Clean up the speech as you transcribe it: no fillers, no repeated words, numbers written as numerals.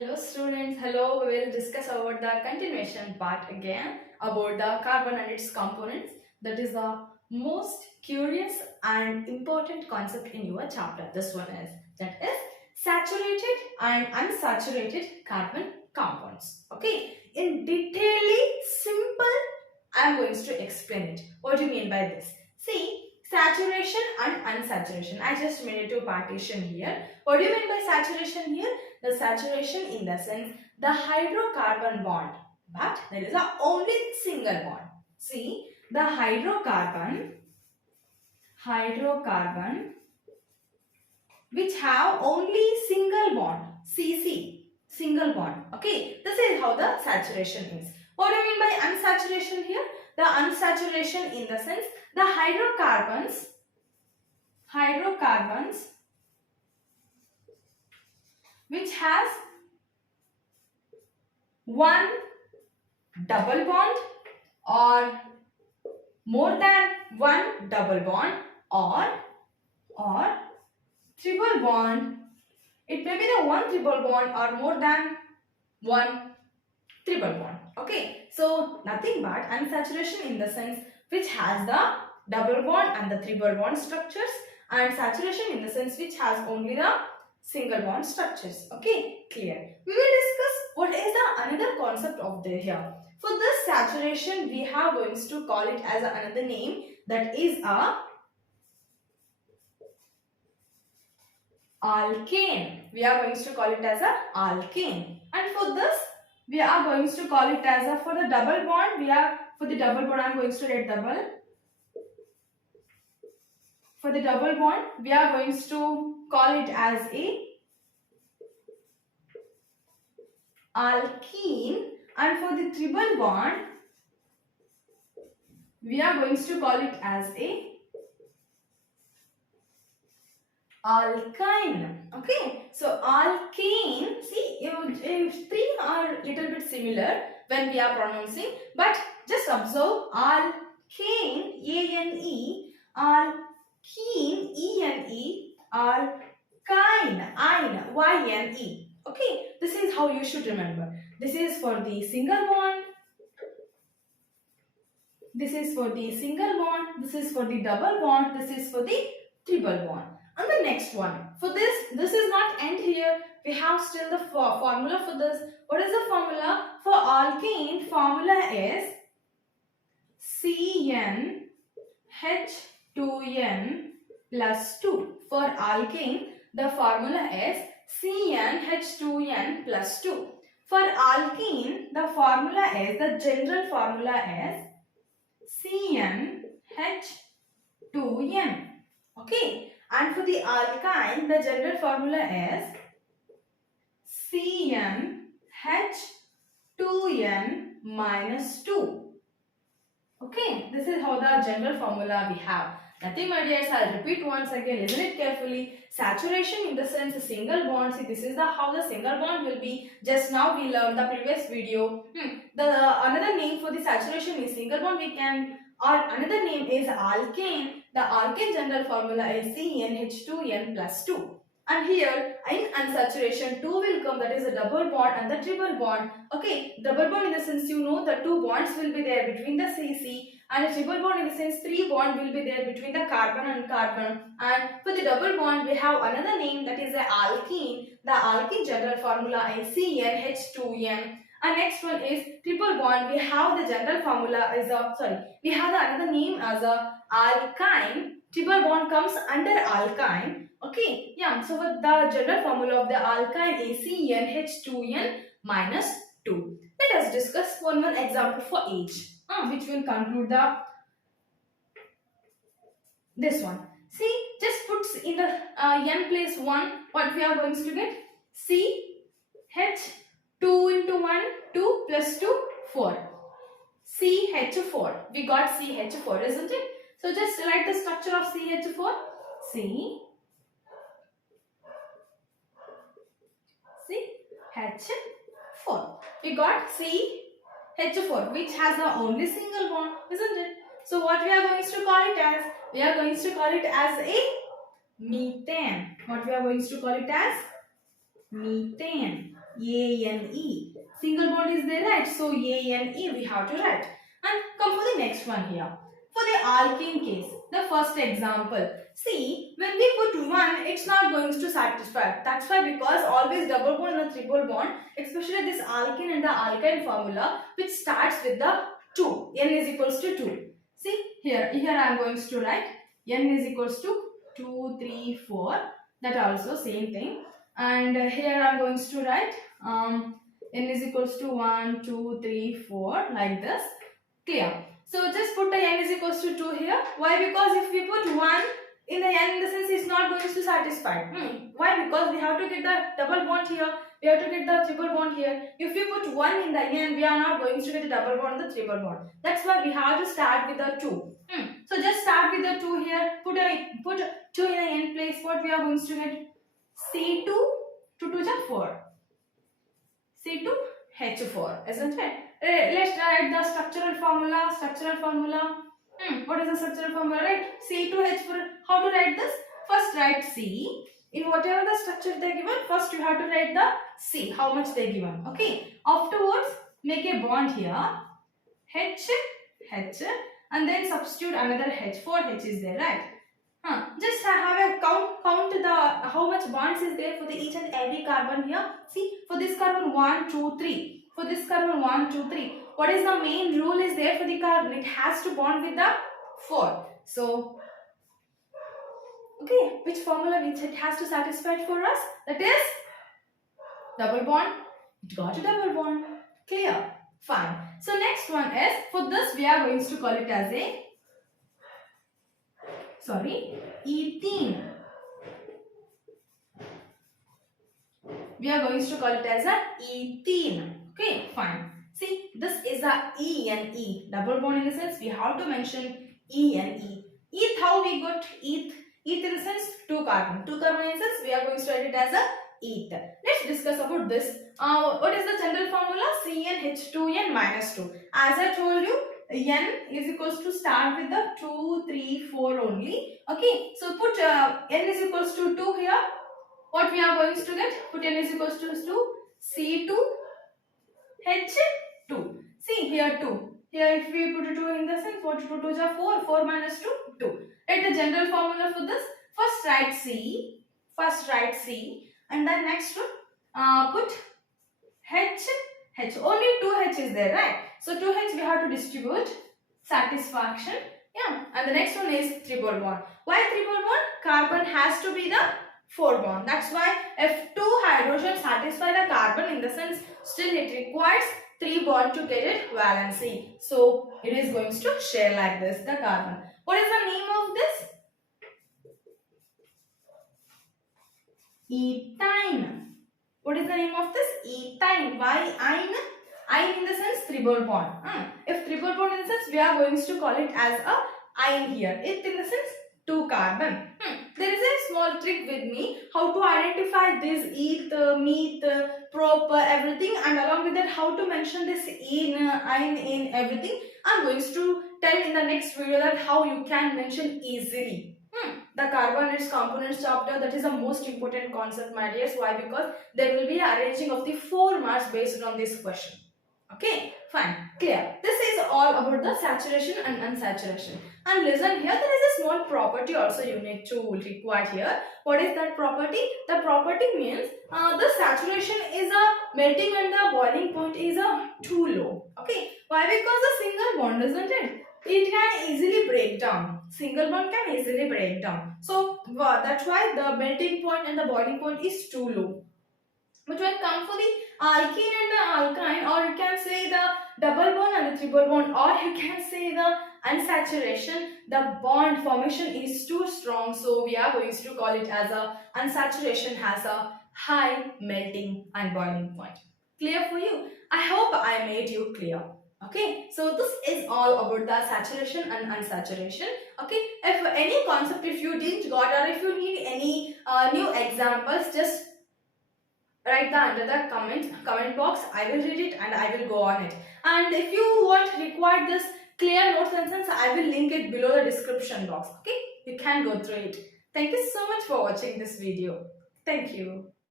Hello students, hello. We will discuss about the continuation part again about the carbon and its components. That is the most curious and important concept in your chapter. This one is that is saturated and unsaturated carbon compounds. Okay, in detailedly simple, I am going to explain it. What do you mean by this? See, saturation and unsaturation. I just made it to partition here. What do you mean by saturation here? The saturation in the sense the hydrocarbon bond, but there is a only single bond. See, the hydrocarbon which have only single bond, CC, single bond. Okay, this is how the saturation is. What do you mean by unsaturation here? The unsaturation in the sense the hydrocarbons which has one double bond or more than one double bond or triple bond. It may be the one triple bond or more than one triple bond. Okay, so nothing but unsaturation in the sense which has the double bond and the triple bond structures, and saturation in the sense which has only the single bond structures. Okay, clear. We will discuss what is the another concept of the here. For this saturation, we are going to call it as another name, that is a alkane. We are going to call it as a alkane. And for this, we are going to call it as a, for the double bond, I am going to write double. For the double bond, we are going to call it as a alkene, and for the triple bond, we are going to call it as a alkyne. Okay, so alkane, see, three are little bit similar when we are pronouncing, but just observe alkane, A-N-E, alkene, E-N-E, alkyne, Y-N-E. Okay, this is how you should remember. This is for the single bond, this is for the single bond, this is for the double bond, this is for the triple bond. And the next one, for this is not end here. We have still the formula for this. What is the formula? For alkane, formula is CnH2n plus 2. For alkane, the formula is CnH2n plus 2. For alkene, the formula is, the general formula is CnH2n. Okay. And for the alkyne, the general formula is CnH2n minus 2. Okay, this is how the general formula we have. Nothing, my dears, I'll repeat once again, listen it carefully. Saturation in the sense a single bond. See, this is how the single bond will be. Just now we learned the previous video. Another name for the saturation is single bond. We can, or another name is alkane. The alkane general formula is CnH2n plus 2. And here in unsaturation 2 will come, that is a double bond and the triple bond. Okay, double bond in the sense you know the two bonds will be there between the CC, and a triple bond in the sense 3 bond will be there between the carbon and carbon. And for the double bond we have another name, that is the alkene. The alkene general formula is CnH2n. And next one is triple bond. We have the general formula is we have the another name as a alkyne. Triple bond comes under alkyne. Okay, yeah, so with the general formula of the alkyne is CnH2n minus 2. Let us discuss one example for each, which will conclude this one. See, just put in the n place 1, what we are going to get? CH 2 into 1, 2 plus 2, 4. CH4. We got CH4, isn't it? So just write the structure of CH4. CH4. We got CH4, which has the only single bond, isn't it? So what we are going to call it as? We are going to call it as a methane. What we are going to call it as? Methane. ANE. Single bond is there, right? So ANE we have to write. And come for the next one here. For the alkene case, the first example. See, when we put 1, it's not going to satisfy. That's why, because always double bond and the triple bond, especially this alkene and the alkyne formula, which starts with the 2. N is equals to 2. See, here I am going to write N is equals to 2, 3, 4. That also same thing. And here I am going to write N is equals to 1, 2, 3, 4 like this. Clear. So just put a N is equals to 2 here. Why? Because if we put 1 in the N, in the sense it's not going to satisfy. Why? Because we have to get the double bond here. We have to get the triple bond here. If we put 1 in the N, we are not going to get a double bond and the triple bond. That's why we have to start with the 2. So just start with the 2 here. Put 2 in the N place. What we are going to get? C2 to 2 is 4. C2H4, isn't it? Let's write the structural formula. What is the structural formula, right? C2H4. How to write this? First write C. In whatever the structure they given, first you have to write the C. How much they given. Okay. Afterwards, make a bond here. H, and then substitute another H. 4H is there, right? Just have a count the how much bonds is there for the each and every carbon here. See, for this carbon 1, 2, 3. For this carbon 1, 2, 3. What is the main rule is there for the carbon? It has to bond with the 4. So, okay, which formula which it has to satisfy for us? That is double bond. It got a double bond. Clear? Fine. So next one is, for this we are going to call it as a ethene. We are going to call it as a ethene. Okay, fine. See, this is a ENE. Double bond in the sense we have to mention ENE. Eth, how we got eth? Eth in the sense 2 carbon. 2 carbon in the sense we are going to write it as a eth. Let's discuss about this. What is the general formula? CnH2n minus 2. As I told you, N is equals to start with the 2, 3, 4 only. Okay, so put N is equals to 2 here. What we are going to get? Put N is equals to 2. C2H2. See here 2. Here if we put 2 in the sense, what 2 2s are 4. 4 minus 2, 2. Write the general formula for this. First write C. And then next one, put H. Only 2H is there, right? So 2H we have to distribute. Satisfaction. Yeah. And the next one is triple bond. Why triple bond? Carbon has to be the 4 bond. That's why if 2 hydrogens satisfy the carbon, in the sense still it requires 3 bond to get it valency. So it is going to share like this, the carbon. What is the name of this? Ethyne. What is the name of this? Ethyne. Why yne? Yne in the sense triple bond. If triple bond in the sense, we are going to call it as a yne here. It in the sense 2 carbon. There is a small trick with me how to identify this eth, meth, prop, everything, and along with that how to mention this yne in everything. I'm going to tell in the next video that how you can mention easily. The carbon and its components chapter, that is the most important concept, my dears. Why? Because there will be arranging of the 4 marks based on this question. Okay, fine, clear. This is all about the saturation and unsaturation. And listen here, there is a small property also you need to require here. What is that property? The property means the saturation is a melting and the boiling point is a too low. Okay, why? Because the single bond, isn't it? It can easily break down. Single bond can easily break down. So that's why the melting point and the boiling point is too low. But when come for the alkene and the alkyne, or you can say the double bond and the triple bond, or you can say the unsaturation, the bond formation is too strong. So we are going to call it as a unsaturation has a high melting and boiling point. Clear for you? I hope I made you clear. Okay, so this is all about the saturation and unsaturation. Okay, if any concept if you didn't got, or if you need any new examples, just write that under the comment box. I will read it and I will go on it. And if you require this clear notes and sense, I will link it below the description box. Okay, you can go through it. Thank you so much for watching this video. Thank you.